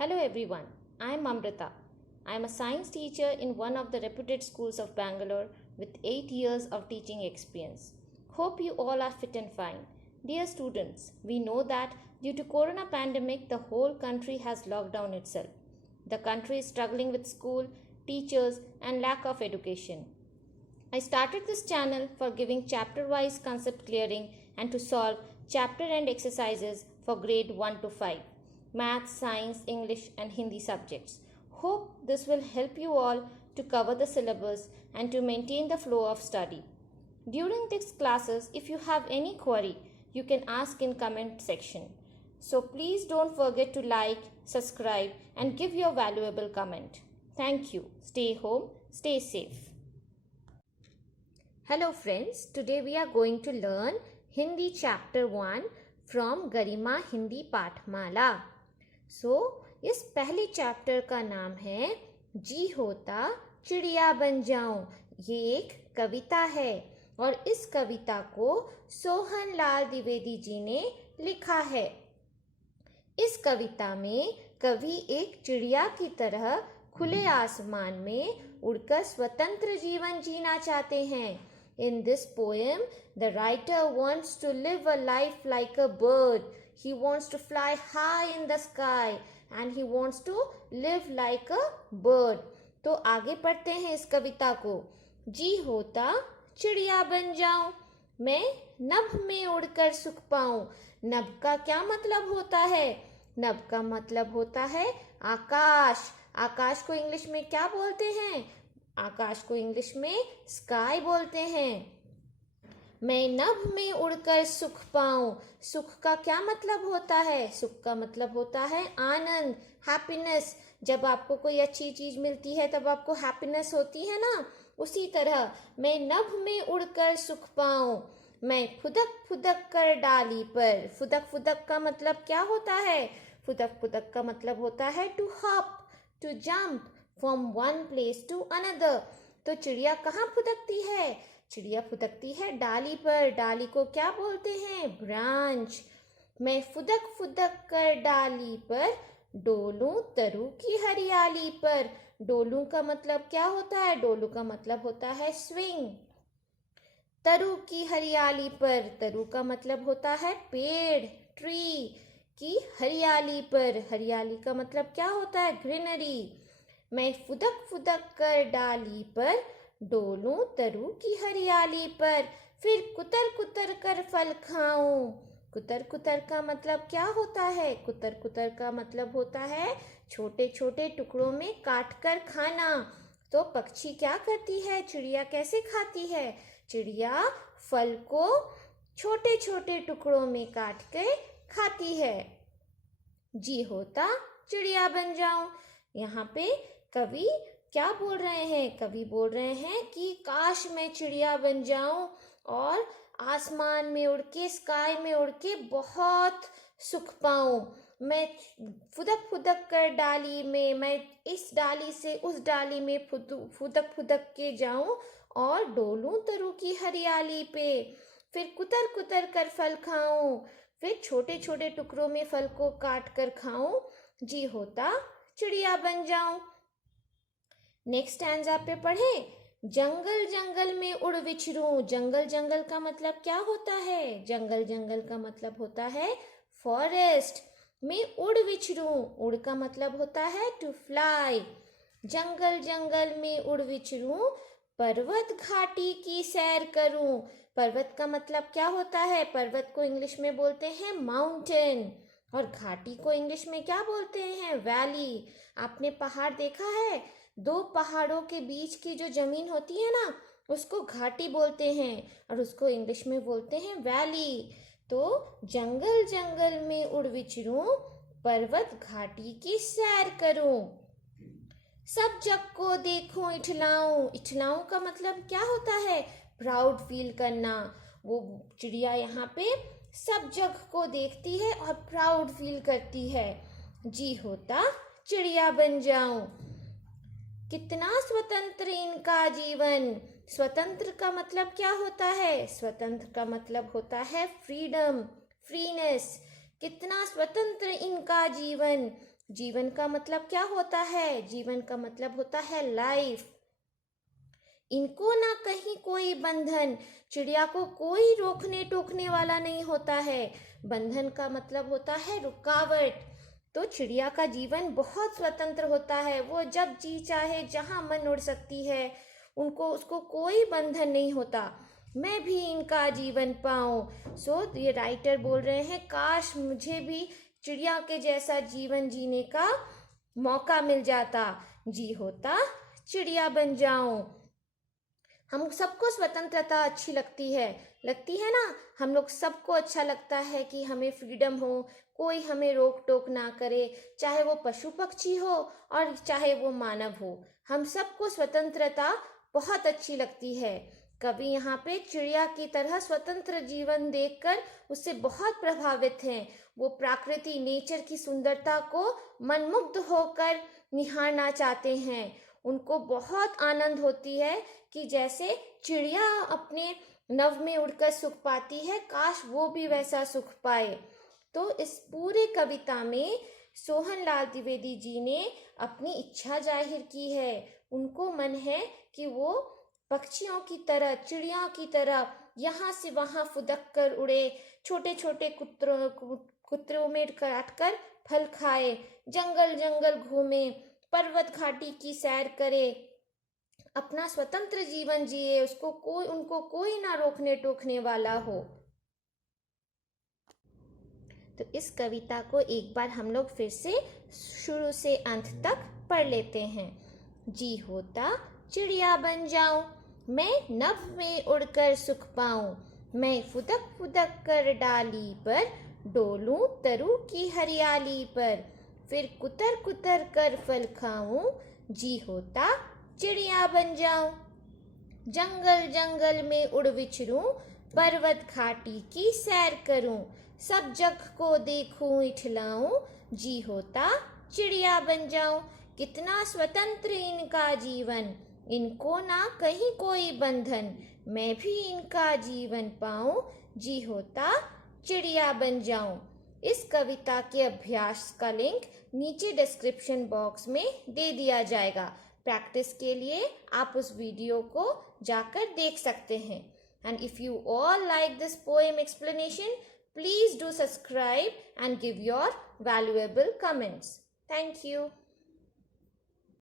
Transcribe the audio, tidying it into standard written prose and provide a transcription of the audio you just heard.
Hello everyone, I am Amrita. I am a science teacher in one of the reputed schools of Bangalore with 8 years of teaching experience. Hope you all are fit and fine. Dear students, we know that due to corona pandemic the whole country has locked down itself. The country is struggling with school, teachers and lack of education. I started this channel for giving chapter-wise concept clearing and to solve chapter-end exercises for grade 1 to 5, maths, science, English and Hindi subjects. Hope this will help you all to cover the syllabus and to maintain the flow of study. During these classes, if you have any query, you can ask in comment section. So please don't forget to like, subscribe and give your valuable comment. Thank you. Stay home, stay safe. Hello friends, today we are going to learn Hindi chapter 1 from Garima Hindi पाठमाला. इस पहले chapter का नाम है जी होता चिड़िया बन जाऊं. ये एक कविता है और इस कविता को सोहन लाल द्विवेदी जी ने लिखा है. इस कविता में कवि एक चिड़िया की तरह खुले आसमान में उड़कर स्वतंत्र जीवन जीना चाहते हैं. In this poem, the writer wants to live a life like a bird. He wants to fly high in the sky and he wants to live like a bird. तो आगे पढ़ते हैं इस कविता को. जी होता चिड़िया बन जाऊं, मैं नभ में उड़कर सुख पाऊं. नभ का क्या मतलब होता है? नभ का मतलब होता है आकाश. आकाश को इंग्लिश में क्या बोलते हैं? आकाश को इंग्लिश में स्काई बोलते हैं. मैं नभ में उड़कर सुख पाऊं. सुख का क्या मतलब होता है? सुख का मतलब होता है आनंद, हैप्पीनेस. जब आपको कोई अच्छी चीज मिलती है तब आपको हैप्पीनेस होती है ना, उसी तरह मैं नभ में उड़कर सुख पाऊं. मैं फुदक फुदक कर डाली पर. फुदक फुदक का मतलब क्या होता है? फुदक फुदक का मतलब होता है to hop, to jump from one place to another. तो चिड़िया कहाँ फुदकती है? चिड़िया फुदकती है डाली पर. डाली को क्या बोलते हैं? ब्रांच. मैं फुदक फुदक कर डाली पर डोलूं तरु की हरियाली पर. डोलूं का मतलब क्या होता है? डोलू का मतलब होता है स्विंग. तरु की हरियाली पर. तरु का मतलब होता है पेड़, ट्री. की हरियाली पर. हरियाली का मतलब क्या होता है? ग्रीनरी. मैं फुदक फुदक कर डाली पर डोलूं तरु की हरियाली पर. फिर कुतर कुतर कर फल खाऊं. कुतर कुतर का मतलब क्या होता है? कुतर कुतर का मतलब होता है छोटे छोटे टुकड़ों में काट कर खाना. तो पक्षी क्या करती है? चिड़िया कैसे खाती है? चिड़िया फल को छोटे छोटे टुकड़ों में काट के खाती है. जी होता चिड़िया बन जाऊं. यहाँ पे कवि क्या बोल रहे हैं? कवि बोल रहे हैं कि काश मैं चिड़िया बन जाऊं और आसमान में उड़ के, स्काई में उड़ के बहुत सुख पाऊं. मैं फुदक फुदक कर डाली में, मैं इस डाली से उस डाली में फुदक फुदक के जाऊं और डोलूं तरु की हरियाली पे. फिर कुतर कुतर कर फल खाऊं. फिर छोटे छोटे टुकड़ों में फल को काट कर खाऊं. जी होता चिड़िया बन जाऊं. नेक्स्ट स्टैंजा पे पढ़े. जंगल जंगल में उड़ विचरूं. जंगल जंगल का मतलब क्या होता है? जंगल जंगल का मतलब होता है फॉरेस्ट. में उड़ विचरूं. उड़ का मतलब होता है टू फ्लाई. जंगल जंगल में उड़ विचरूं, पर्वत घाटी की सैर करूं. पर्वत का मतलब क्या होता है? पर्वत को इंग्लिश में बोलते हैं माउंटेन और घाटी को इंग्लिश में क्या बोलते हैं? वैली. आपने पहाड़ देखा है? दो पहाड़ों के बीच की जो जमीन होती है ना, उसको घाटी बोलते हैं और उसको इंग्लिश में बोलते हैं वैली. तो जंगल जंगल में उड़ विचरूं, पर्वत घाटी की सैर करूं. सब जग को देखूं इठलाऊं. इठलाऊं का मतलब क्या होता है? प्राउड फील करना. वो चिड़िया यहाँ पे सब जग को देखती है और प्राउड फील करती है. जी होता चिड़िया बन जाऊं. कितना स्वतंत्र इनका जीवन. स्वतंत्र का मतलब क्या होता है? स्वतंत्र का मतलब होता है फ्रीडम, फ्रीनेस. कितना स्वतंत्र इनका जीवन. जीवन का मतलब क्या होता है? जीवन का मतलब होता है लाइफ। इनको ना कहीं कोई बंधन, चिड़िया को कोई रोकने टोकने वाला नहीं होता है। बंधन का मतलब होता है रुकावट। तो चिड़िया का जीवन बहुत स्वतंत्र होता है, वो जब जी चाहे जहाँ मन उड़ सकती है, उसको कोई बंधन नहीं होता। मैं भी इनका जीवन पाऊँ। सो ये राइटर बोल रहे हैं, काश मुझे भी चिड़िया के जैसा जीवन जीने का मौका मिल जाता, जी होता चिड़िया बन जाऊं। हम सबको स्वतंत्रता अच्छी लगती है ना। हम लोग सबको अच्छा लगता है कि हमें फ्रीडम हो, कोई हमें रोक टोक ना करे, चाहे वो पशु पक्षी हो और चाहे वो मानव हो। हम सबको स्वतंत्रता बहुत अच्छी लगती है। कवि यहाँ पे चिड़िया की तरह स्वतंत्र जीवन देखकर उससे बहुत प्रभावित हैं। वो प्रकृति, नेचर की सुंदरता को मनमुग्ध होकर निहारना चाहते हैं। उनको बहुत आनंद होती है कि जैसे चिड़िया अपने नभ में उड़कर सुख पाती है, काश वो भी वैसा सुख पाए। तो इस पूरे कविता में सोहन लाल द्विवेदी जी ने अपनी इच्छा जाहिर की है। उनको मन है कि वो पक्षियों की तरह, चिड़िया की तरह यहाँ से वहाँ फुदक कर उड़े, छोटे छोटे कुत्रों में काटकर फल खाए, जंगल जंगल घूमे, पर्वत घाटी की सैर करे, अपना स्वतंत्र जीवन जिए, उनको कोई ना रोकने टोकने वाला हो। तो इस कविता को एक बार हम लोग फिर से शुरू से अंत तक पढ़ लेते हैं। जी होता चिड़िया बन जाऊं, मैं नभ में उड़कर सुख पाऊं, मैं फुदक फुदक कर डाली पर डोलूं तरु की हरियाली पर, फिर कुतर कुतर कर फल खाऊं, जी होता चिड़िया बन जाऊं। जंगल जंगल में उड़ विचरूं, पर्वत घाटी की सैर करूं, सब जग को देखूं इठलाऊं, जी होता चिड़िया बन जाऊं। कितना स्वतंत्र इनका जीवन, इनको ना कहीं कोई बंधन, मैं भी इनका जीवन पाऊं, जी होता चिड़िया बन जाऊं। इस कविता के अभ्यास का लिंक नीचे डिस्क्रिप्शन बॉक्स में दे दिया जाएगा। प्रैक्टिस के लिए आप उस वीडियो को जाकर देख सकते हैं। And if you all like this poem explanation, please do subscribe and give your valuable comments. Thank you.